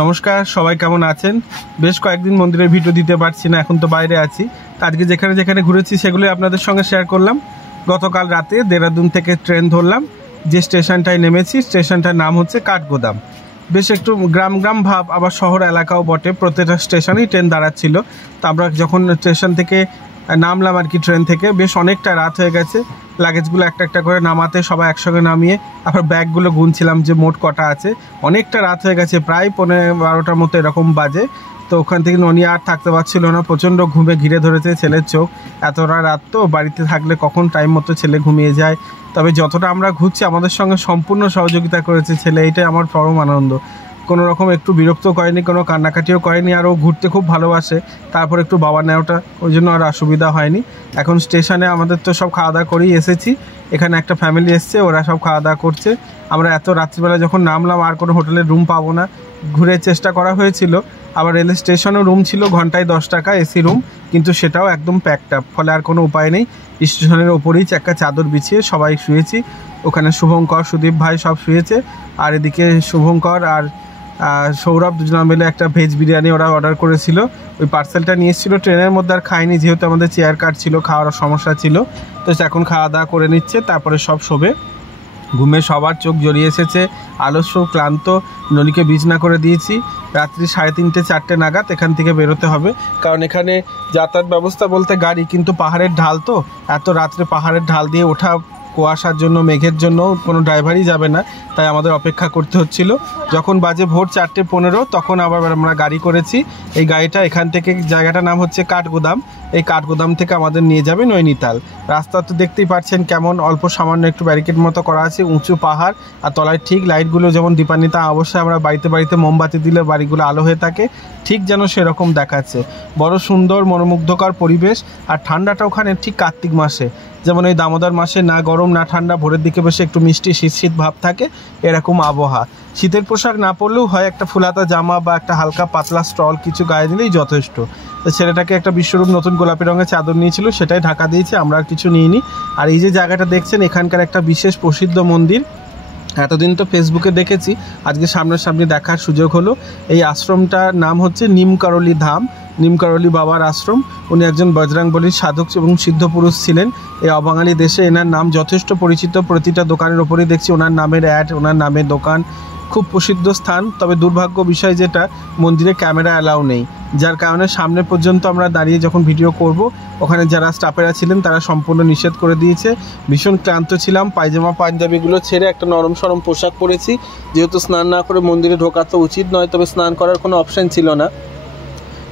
নমস্কার, সবাই কেমন আছেন? বেশ কয়েকদিন মন্দিরের ভিডিও দিতে পারছি না, এখন তো বাইরে আছি। আজকে যেখানে যেখানে ঘুরেছি সেগুলো আপনাদের সঙ্গে শেয়ার করলাম। গতকাল রাতে দেরাদুন থেকে ট্রেন ধরলাম। যে স্টেশনটায় নেমেছি স্টেশনটার নাম হচ্ছে কাঠগোদাম। বেশ একটু গ্রাম গ্রাম ভাব, আবার শহর এলাকাও বটে। প্রত্যেকটা স্টেশনেই ট্রেন দাঁড়াচ্ছিল। তো আমরা যখন স্টেশন থেকে নামলাম আর কি, ট্রেন থেকে, বেশ অনেকটা রাত হয়ে গেছে। লাগেজগুলো একটা একটা করে নামাতে সবাই একসঙ্গে নামিয়ে আবার ব্যাগগুলো গুনছিলাম যে মোট কটা আছে। অনেকটা রাত হয়ে গেছে, প্রায় 11:15 মতো এরকম বাজে। তো ওখান থেকে ননি আর থাকতে পারছিল না, প্রচণ্ড ঘুমে ঘিরে ধরেছে ছেলের চোখ। এতটা রাত তো বাড়িতে থাকলে কখন টাইম মতো ছেলে ঘুমিয়ে যায়। তবে যতটা আমরা ঘুরছি আমাদের সঙ্গে সম্পূর্ণ সহযোগিতা করেছে ছেলে, এইটাই আমার পরম আনন্দ। কোনো রকম একটু বিরক্ত করেনি, কোনো কান্নাকাটিও করেনি। আর ও ঘুরতে খুব ভালোবাসে। তারপর একটু বাবা নেওয়াটা, ওই জন্য আর অসুবিধা হয়নি। এখন স্টেশনে আমাদের তো সব খাওয়া দাওয়া করেই এসেছি। এখানে একটা ফ্যামিলি এসছে, ওরা সব খাওয়া দাওয়া করছে। আমরা এত রাত্রিবেলা যখন নামলাম আর কোনো হোটেলের রুম পাবো না, ঘুরে চেষ্টা করা হয়েছিল। আবার রেল স্টেশনেও রুম ছিল, ঘন্টায় 10 টাকা এসি রুম, কিন্তু সেটাও একদম প্যাকড আপ। ফলে আর কোনো উপায় নেই, স্টেশনের ওপরেই একটা চাদর বিছিয়ে সবাই শুয়েছি। ওখানে শুভঙ্কর, সুদীপ ভাই সব শুয়েছে। আর এদিকে শুভঙ্কর আর সৌরভ দুজনা মিলে একটা ভেজ বিরিয়ানি ওরা অর্ডার করেছিল। ওই পার্সেলটা নিয়ে এসেছিলো, ট্রেনের মধ্যে আর খাইনি, যেহেতু আমাদের চেয়ার কাট ছিল, খাওয়ার সমস্যা ছিল। তো এখন খাওয়া দাওয়া করে নিচ্ছে, তারপরে সব শোবে। ঘুমে সবার চোখ জড়িয়ে এসেছে, আলস্য ক্লান্ত। ননিকে বিছনা করে দিয়েছি। রাত্রি 3:30 4টে নাগাদ এখান থেকে বেরোতে হবে, কারণ এখানে যাতায়াত ব্যবস্থা বলতে গাড়ি, কিন্তু পাহাড়ের ঢাল তো, এত রাত্রে পাহাড়ের ঢাল দিয়ে ওঠা, কুয়াশার জন্য, মেঘের জন্য কোনো ড্রাইভারই যাবে না, তাই আমাদের অপেক্ষা করতে হচ্ছিল। যখন বাজে ভোর 4:15 তখন আবার আমরা গাড়ি করেছি। এই গাড়িটা এখান থেকে, জায়গাটার নাম হচ্ছে কাঠগোদাম, এই কাঠগোদাম থেকে আমাদের নিয়ে যাবে নৈনিতাল। রাস্তা তো দেখতেই পাচ্ছেন কেমন, অল্প সামান্য একটু ব্যারিকেড মতো করা আছে, উঁচু পাহাড়, আর তলায় ঠিক লাইটগুলো যেমন দীপান্বিতা, অবশ্যই আমরা বাড়িতে বাড়িতে মোমবাতি দিলে বাড়িগুলো আলো হয়ে থাকে, ঠিক যেন সেরকম দেখাচ্ছে। বড় সুন্দর মনোমুগ্ধকর পরিবেশ। আর ঠান্ডাটা ওখানে ঠিক কার্তিক মাসে, যেমন এই দামোদর মাসে না গরম না ঠান্ডা, ভোরের দিকে বেশি একটু মিষ্টি শীত শীত ভাব থাকে, এরকম আবহাওয়া। শীতের পোশাক না পরলেও হয়, একটা ফুলাতা জামা বা একটা হালকা পাতলা স্টল কিছু গায়ে দিলেই যথেষ্ট। তো ছেলেটাকে একটা বিশ্বরূপ নতুন গোলাপি রঙের চাদর নিয়েছিল, সেটাই ঢাকা দিয়েছে, আমরা আর কিছু নিইনি। আর এই যে জায়গাটা দেখছেন, এখানকার একটা বিশেষ প্রসিদ্ধ মন্দির। এতদিন তো ফেসবুকে দেখেছি, আজকে সামনাসামনি দেখার সুযোগ হলো। এই আশ্রমটার নাম হচ্ছে নিমকারলি ধাম, নিমকারলি বাবার আশ্রম। উনি একজন বজরংবলীর সাধক এবং সিদ্ধ পুরুষ ছিলেন। এই অবাঙালি দেশে এনার নাম যথেষ্ট পরিচিত। প্রতিটা দোকানের ওপরেই দেখছি ওনার নামের অ্যাড, ওনার নামের দোকান। খুব প্রসিদ্ধ স্থান। তবে দুর্ভাগ্য বিষয় যেটা, মন্দিরে ক্যামেরা অ্যালাউ নেই, যার কারণে সামনে পর্যন্ত আমরা দাঁড়িয়ে যখন ভিডিও করব, ওখানে যারা স্টাফেরা ছিলেন তারা সম্পূর্ণ নিষেধ করে দিয়েছে। ভীষণ ক্লান্ত ছিলাম, পায়জামা পাঞ্জাবিগুলো ছেড়ে একটা নরম সরম পোশাক পরেছি, যেহেতু স্নান না করে মন্দিরে ঢোকা তো উচিত নয়, তবে স্নান করার কোনো অপশান ছিল না,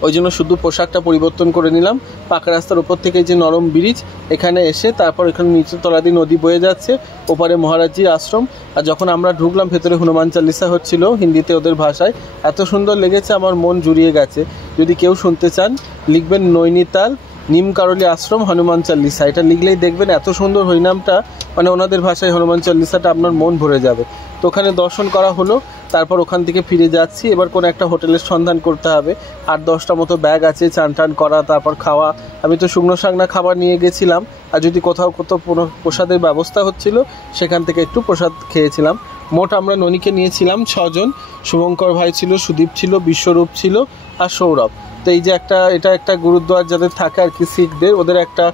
ওই জন্য শুধু পোশাকটা পরিবর্তন করে নিলাম। পাকা রাস্তার উপর থেকে যে নরম ব্রিজ, এখানে এসে তারপর এখানে নিচের তলা দিয়ে নদী বয়ে যাচ্ছে, ওপারে মহারাজজির আশ্রম। আর যখন আমরা ঢুকলাম ভেতরে হনুমান চালিসা হচ্ছিল হিন্দিতে, ওদের ভাষায়। এত সুন্দর লেগেছে, আমার মন জুড়িয়ে গেছে। যদি কেউ শুনতে চান, লিখবেন নৈনিতাল নিমকারলি আশ্রম হনুমান চালিসা, এটা লিখলেই দেখবেন এত সুন্দর হরিনামটা, মানে ওনাদের ভাষায় হনুমান চালিসাটা আপনার মন ভরে যাবে। তো ওখানে দর্শন করা হলো, তারপর ওখান থেকে ফিরে যাচ্ছি। এবার কোনো একটা হোটেলের সন্ধান করতে হবে। 8-10টা মতো ব্যাগ আছে, চান টান করা, তারপর খাওয়া। আমি তো শুকনো শাকনা খাবার নিয়ে গেছিলাম, আর যদি কোথাও কোথাও প্রসাদের ব্যবস্থা হচ্ছিল, সেখান থেকে একটু প্রসাদ খেয়েছিলাম। মোট আমরা ননিকে নিয়েছিলাম 6 জন। শুভঙ্কর ভাই ছিল, সুদীপ ছিল, বিশ্বরূপ ছিল, আর সৌরভ। তো এই যে এটা একটা গুরুদ্বার যাদের থাকে আর কি, শিখদের, ওদের একটা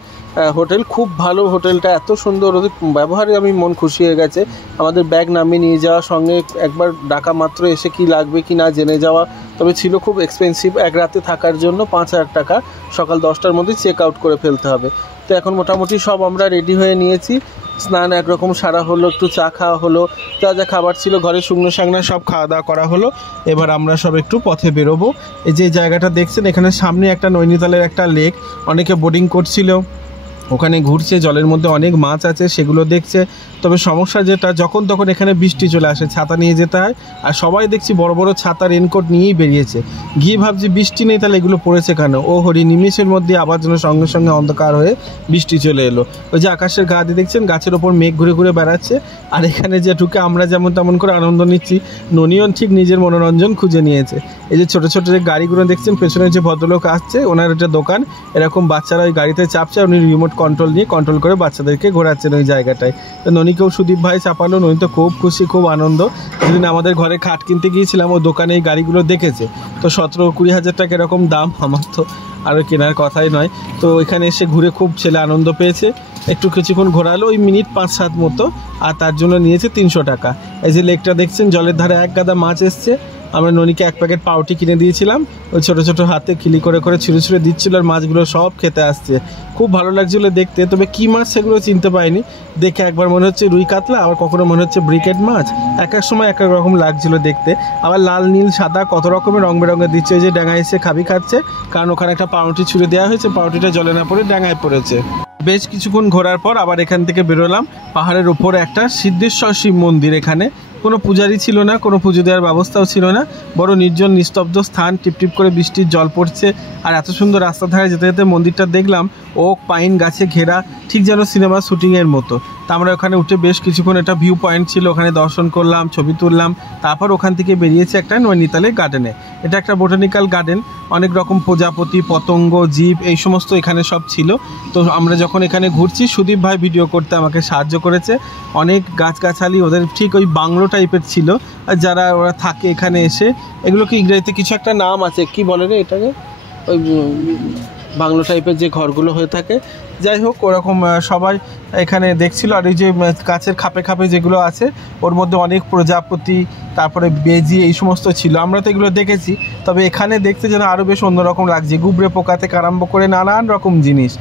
হোটেল। খুব ভালো হোটেলটা, এত সুন্দর, ওদের ব্যবহারে আমি মন খুশি হয়ে গেছে। আমাদের ব্যাগ নামিয়ে নিয়ে যাওয়া, সঙ্গে একবার ডাকা মাত্র এসে কি লাগবে কি না জেনে যাওয়া। তবে ছিল খুব এক্সপেন্সিভ, এক রাতে থাকার জন্য 5,000 টাকা। সকাল 10টার মধ্যে চেক আউট করে ফেলতে হবে। তো এখন মোটামুটি সব আমরা রেডি হয়ে নিয়েছি। স্নান একরকম সারা হলো, একটু চা খাওয়া হলো, যা যা খাবার ছিল ঘরে শুকনো শাকনা সব খাওয়া দাওয়া করা হলো। এবার আমরা সব একটু পথে বেরোবো। এই যে জায়গাটা দেখছেন, এখানে সামনে একটা নৈনিতালের একটা লেক, অনেকে বোটিং করছিল, ওখানে ঘুরছে, জলের মধ্যে অনেক মাছ আছে, সেগুলো দেখছে। তবে সমস্যা যেটা, যখন তখন এখানে বৃষ্টি চলে আসে, ছাতা নিয়ে যেতে হয়। আর সবাই দেখছি বড় বড় ছাতা, রেনকোট নিয়েই বেরিয়েছে। গিয়ে ভাবছি বৃষ্টি নেই, তাহলে এগুলো পড়েছে কেন? ও হরি, নিমিষের মধ্যে আবার যেন সঙ্গে সঙ্গে অন্ধকার হয়ে বৃষ্টি চলে এলো। ওই যে আকাশের গা দিয়ে দেখছেন, গাছের ওপর মেঘ ঘুরে ঘুরে বেড়াচ্ছে, আর এখানে যে ঢুকে আমরা যেমন তেমন করে আনন্দ নিচ্ছি, ননিও ঠিক নিজের মনোরঞ্জন খুঁজে নিয়েছে। এই যে ছোটো ছোটো যে গাড়িগুলো দেখছেন, পেছনে যে ভদ্রলোক আসছে, ওনার একটা দোকান, এরকম বাচ্চারা ওই গাড়িতে চাপছে, উনি রিমোট কন্ট্রোল নিয়ে কন্ট্রোল করে বাচ্চাদেরকে ঘোরাচ্ছেন ওই জায়গাটায়। তো ননিকেও সুদীপ ভাই চাপালো, ননি তো খুব খুশি, খুব আনন্দ। যেদিন আমাদের ঘরে খাট কিনতে গিয়েছিলাম, ও দোকানে এই গাড়িগুলো দেখেছে, তো 17-20 হাজার টাকা এরকম দাম, আমার তো আরও কেনার কথাই নয়। তো এখানে এসে ঘুরে খুব ছেলে আনন্দ পেয়েছে, একটু কিছুক্ষণ ঘোরালো, ওই মিনিট 5-7 মতো, আর তার জন্য নিয়েছে 300 টাকা। এই যে লেকটা দেখছেন, জলের ধারে এক গাদা মাছ এসছে, আমরা ননিকে 1 প্যাকেট পাউটি কিনে দিয়েছিলাম, ওই ছোটো ছোটো হাতে খিলি করে করে ছুঁড়ে ছুঁড়ে দিচ্ছিল, আর মাছগুলো সব খেতে আসছে, খুব ভালো লাগছিলো দেখতে। তবে কী মাছ সেগুলো চিনতে পারিনি, দেখে একবার মনে হচ্ছে রুই কাতলা, আবার কখনো মনে হচ্ছে ব্রিকেট মাছ, এক এক সময় এক এক রকম লাগছিলো দেখতে। আবার লাল নীল সাদা কত রকমের রং বেরঙের দিচ্ছে। ওই যে ডাঙায় এসে খাবি খাচ্ছে, কারণ ওখানে একটা পাউরুটি ছুঁড়ে দেওয়া হয়েছে, পাউরুটিটা জলে না পড়ে ডাঙায় পড়েছে। বেশ কিছুক্ষণ ঘোরার পর আবার এখান থেকে বেরোলাম। পাহাড়ের উপরে একটা সিদ্ধেশ্বর শিব মন্দির, এখানে কোনো পূজারি ছিল না, কোনো পুজো দেওয়ার ব্যবস্থাও ছিল না, বড় নির্জন নিস্তব্ধ স্থান, টিপটিপ করে বৃষ্টির জল পড়ছে, আর এত সুন্দর রাস্তা ধারে যেতে যেতে মন্দিরটা দেখলাম, ওক পাইন গাছে ঘেরা, ঠিক যেন সিনেমা শুটিংয়ের মতো। তা আমরা ওখানে উঠে বেশ কিছুক্ষণ, একটা ভিউ পয়েন্ট ছিল, ওখানে দর্শন করলাম, ছবি তুললাম, তারপর ওখান থেকে বেরিয়েছে একটা নৈনিতালের গার্ডেনে। এটা একটা বোটানিক্যাল গার্ডেন, অনেক রকম প্রজাপতি, পতঙ্গ, জীব, এই সমস্ত এখানে সব ছিল। তো আমরা যখন এখানে ঘুরছি, সুদীপ ভাই ভিডিও করতে আমাকে সাহায্য করেছে। অনেক গাছগাছালি, ওদের ঠিক ওই বাংলো টাইপের ছিল, আর যারা ওরা থাকে এখানে এসে, এগুলোকে ইংরেজিতে কিছু একটা নাম আছে, কি বলে রে এটাকে, ওই বাংলো টাইপের যে ঘরগুলো হয়ে থাকে, যাই হোক ওরকম সবাই এখানে দেখছিল। আর এই যে কাছের খাপে খাপে যেগুলো আছে, ওর মধ্যে অনেক প্রজাপতি, তারপরে বেজি, এই সমস্ত ছিল, আমরা তো এগুলো দেখেছি, তবে এখানে দেখতে যেন আরও বেশ অন্যরকম লাগছে, গুবরে পোকা থেকে আরম্ভ করে নানান রকম জিনিস,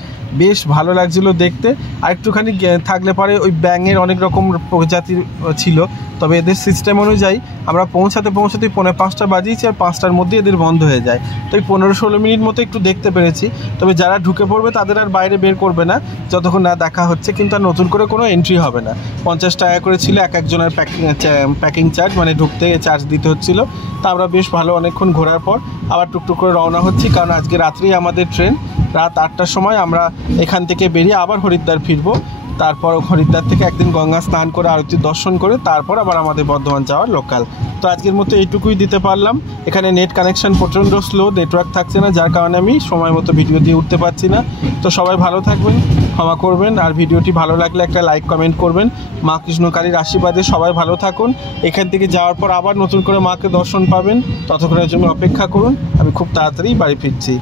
বেশ ভালো লাগছিল দেখতে। আর একটুখানি থাকলে পরে ওই ব্যাঙের অনেক রকম প্রজাতির ছিল, তবে এদের সিস্টেম অনুযায়ী আমরা পৌঁছাতে 4:45 বাজিয়েছি, আর 5টার মধ্যে এদের বন্ধ হয়ে যায়। তো এই 15-16 মিনিট মতো একটু দেখতে পেরেছি, তবে যারা ঢুকে পড়বে তাদের আর বাইরে বের করবে না যতক্ষণ না দেখা হচ্ছে, কিন্তু আর নতুন করে কোনো এন্ট্রি হবে না। 50 টাকা করে ছিল এক একজনের প্যাকিং চার্জ, মানে ঢুকতে চার্জ দিতে হচ্ছিলো। তা আমরা বেশ ভালো অনেকক্ষণ ঘোরার পর আবার টুকটুক করে রওনা হচ্ছি, কারণ আজকে রাত্রেই আমাদের ট্রেন, রাত 8টার সময় আমরা এখান থেকে বেরিয়ে আবার হরিদ্বার ফিরবো। তারপর হরিদ্বার থেকে একদিন গঙ্গা স্নান করে আরতি দর্শন করে তারপর আবার আমাদের বর্ধমান যাওয়ার লোকাল। তো আজকের মতো এইটুকুই দিতে পারলাম। এখানে নেট কানেকশন প্রচণ্ড স্লো, নেটওয়ার্ক থাকছে না, যার কারণে আমি সময় মতো ভিডিও দিয়ে উঠতে পারছি না। তো সবাই ভালো থাকবেন, ক্ষমা করবেন, আর ভিডিওটি ভালো লাগলে একটা লাইক কমেন্ট করবেন। মা কৃষ্ণকালীর আশীর্বাদে সবাই ভালো থাকুন। এখান থেকে যাওয়ার পর আবার নতুন করে মাকে দর্শন পাবেন, ততক্ষণের জন্য অপেক্ষা করুন, আমি খুব তাড়াতাড়ি বাড়ি ফিরছি।